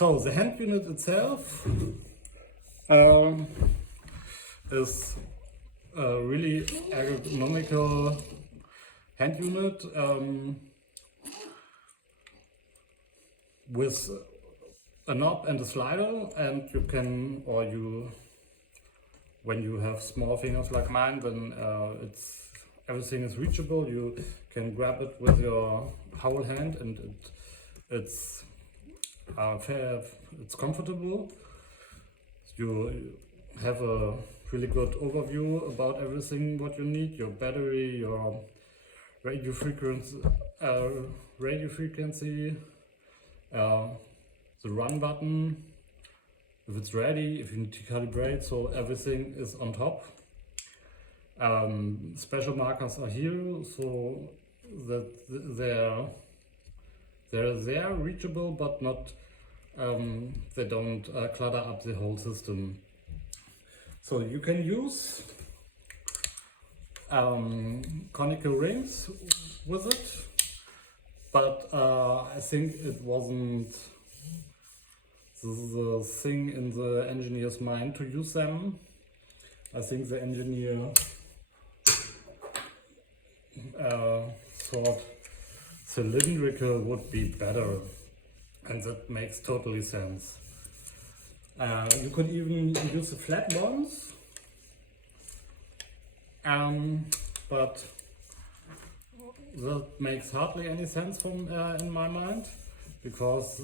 So the hand unit itself is a really ergonomical hand unit with a knob and a slider, and you can, when you have small fingers like mine, then everything is reachable. You can grab it with your whole hand, and it's comfortable. You have a really good overview about everything what you need: your battery, your radio frequency, the run button, if it's ready, if you need to calibrate, so everything is on top. Special markers are here, so that they're reachable, but not they don't clutter up the whole system. So you can use conical rings with it, but I think it wasn't the thing in the engineer's mind to use them. I think the engineer thought cylindrical would be better, and that makes totally sense. You could even use the flat ones, but that makes hardly any sense in my mind, because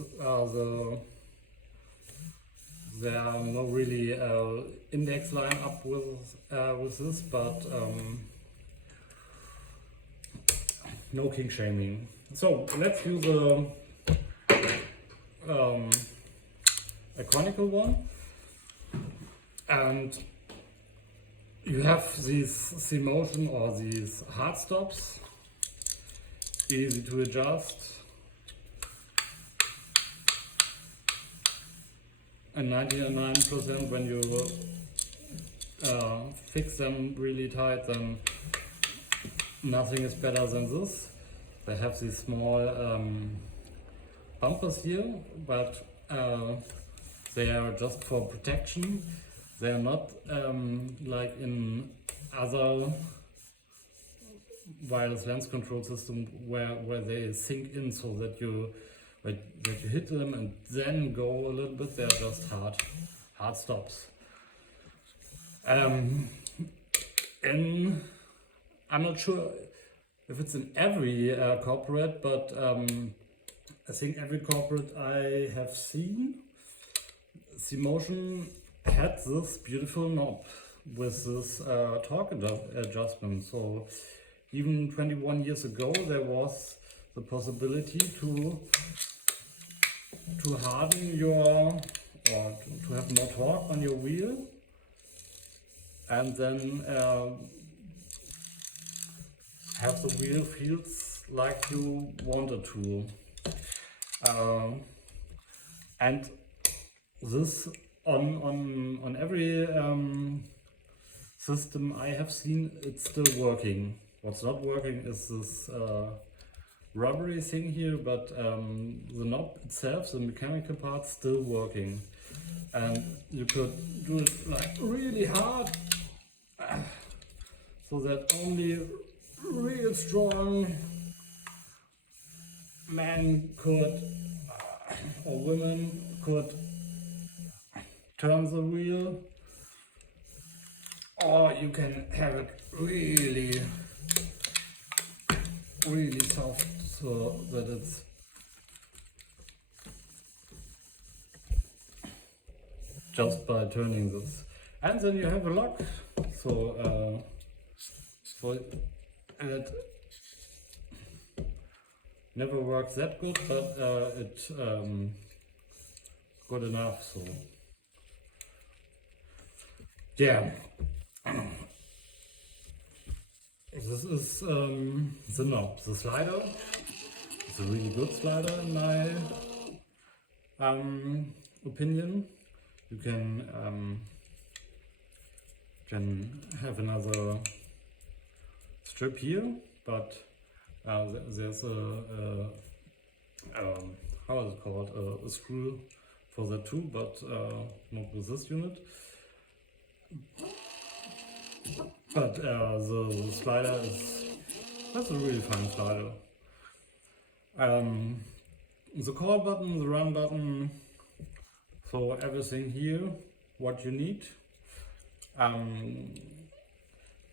there are no really index line up with this, but no king shaming. So let's use a conical one, and you have these CMotion or these hard stops, easy to adjust, and 99% when you fix them really tight, then nothing is better than this. They have these small bumpers here, but they are just for protection. They are not like in other wireless lens control system where they sink in, so that you hit them and then go a little bit. They're just hard stops. I'm not sure if it's in every corporate, but I think every corporate I have seen, CMotion had this beautiful knob with this torque adjustment. So even 21 years ago, there was the possibility to harden or to have more torque on your wheel, and then have the wheel feels like you wanted to. And this on every system I have seen, it's still working. What's not working is this rubbery thing here, but the knob itself, the mechanical part, still working. And you could do it like really hard, so that only real strong men could or women could turn the wheel, or you can have it really soft, so that it's just by turning this. And then you have a lock, so it never works that good, but it's good enough. So yeah, this is the knob. The slider is a really good slider in my opinion. You can have another strip here, but there's a how is it called, a screw for that too, but not with this unit. But the slider that's a really fine slider. The call button, the run button, so everything here, what you need.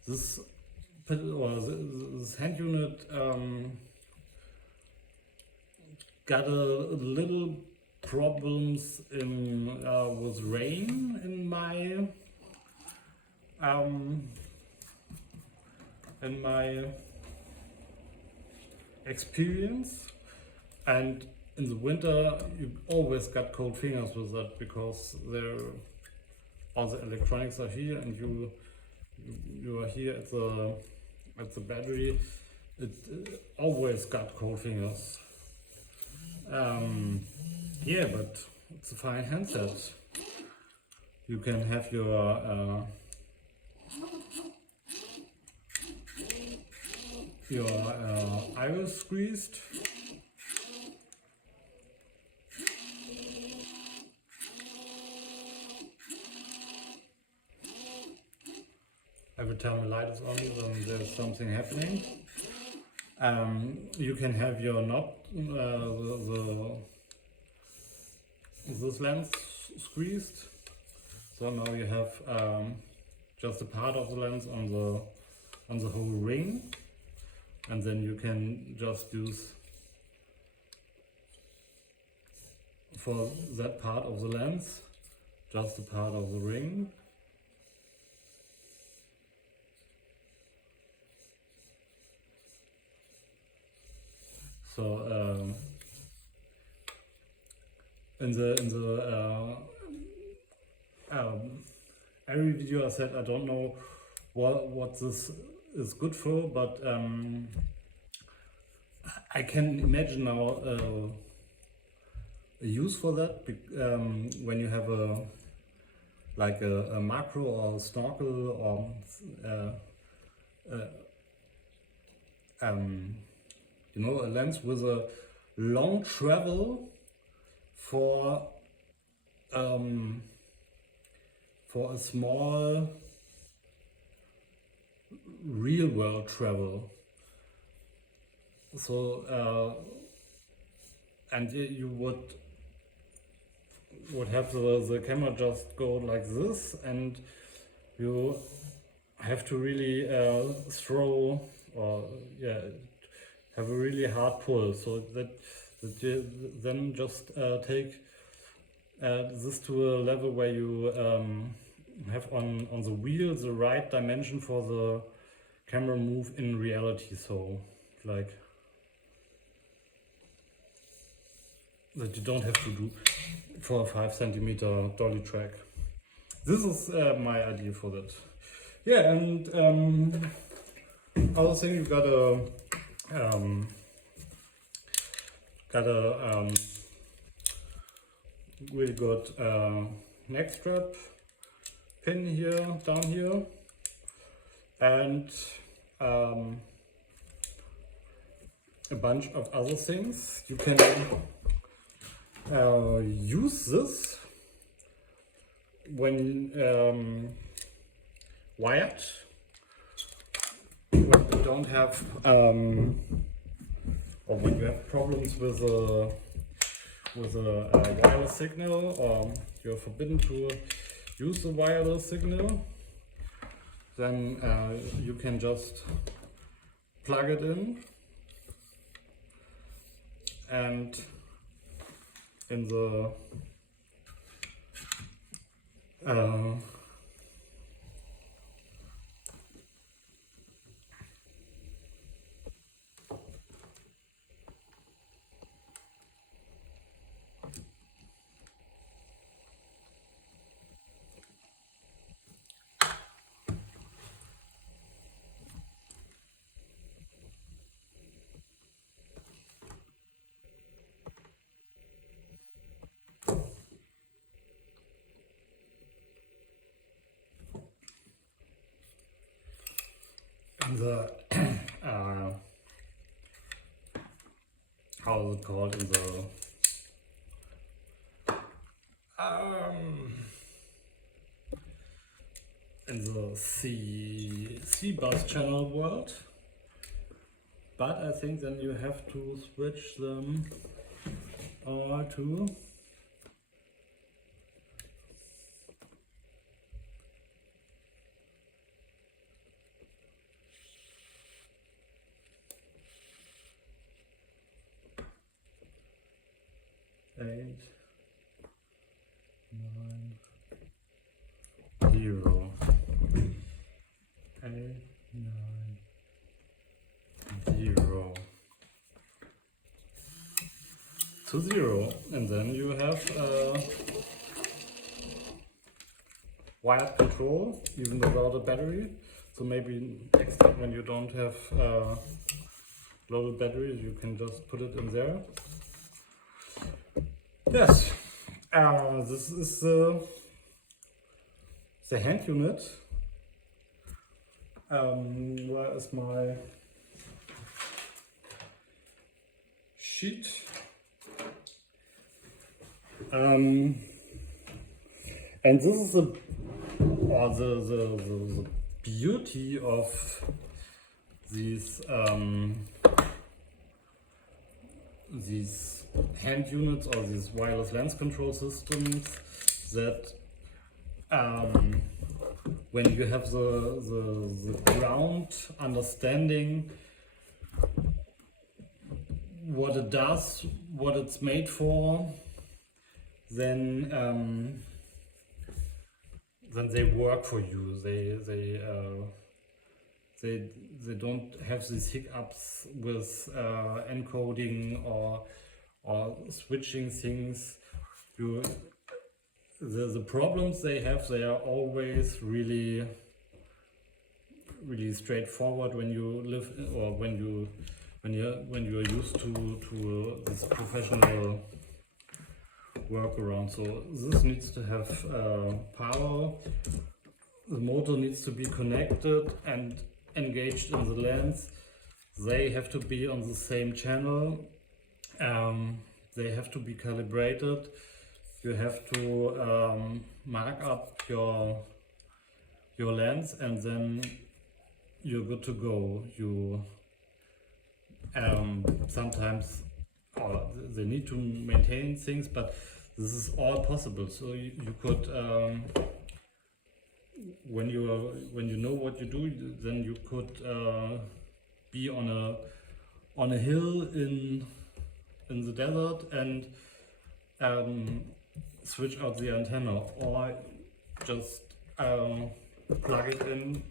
This hand unit got a little problems with rain in my experience, and in the winter you always got cold fingers with that, because all the electronics are here and you are here at the battery. It always got cold fingers. Yeah, but it's a fine handset. You can have your iris squeezed. Every time the light is on, then there's something happening. You can have your knob, this lens squeezed. So now you have just a part of the lens on the whole ring, and then you can just use for that part of the lens just a part of the ring. So in the every video I said I don't know what this is good for, but I can imagine now a use for that when you have a macro or snorkel or you know, a lens with a long travel for a small real world travel. So and you would have the camera just go like this, and you have to really throw, or have a really hard pull, so that you then just take this to a level where you have on the wheel the right dimension for the camera move in reality. So like that you don't have to do for a 5 centimeter dolly track. This is my idea for that. Yeah, and other thing, you got a really good neck strap pin here, down here, and a bunch of other things. You can use this when wired, when you don't have or when you have problems with a wireless signal, or you're forbidden to use the wireless signal, then you can just plug it in, and in the how is it called, in the in the C bus channel world, but I think then you have to switch them all to eight, 9, 0, 8, 9, 0 to 0, and then you have wired control even without a battery. So maybe next time when you don't have loaded batteries, you can just put it in there. Yes, this is the hand unit. Where is my sheet? And this is the beauty of these hand units or these wireless lens control systems, that when you have the ground understanding what it does, what it's made for, then they work for you. They don't have these hiccups with encoding or switching things. The problems they have, they are always really straightforward when you live or when you are used to this professional workaround. So this needs to have power. The motor needs to be connected and engaged in the lens. They have to be on the same channel. They have to be calibrated. You have to mark up your lens, and then you're good to go. You sometimes they need to maintain things, but this is all possible. So you could when you know what you do, then you could be on a hill in the desert and switch out the antenna, or just plug it in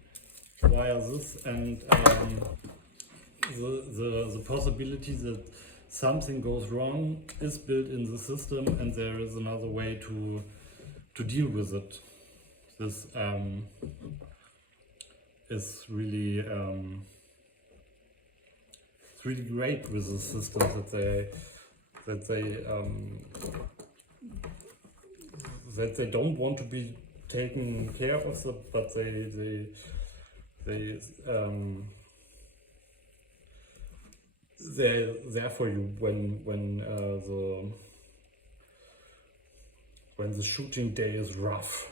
via this, and the possibility that something goes wrong is built in the system, and there is another way to deal with it. This is really it's really great with the system that they don't want to be taken care of, but they're there for you when the shooting day is rough.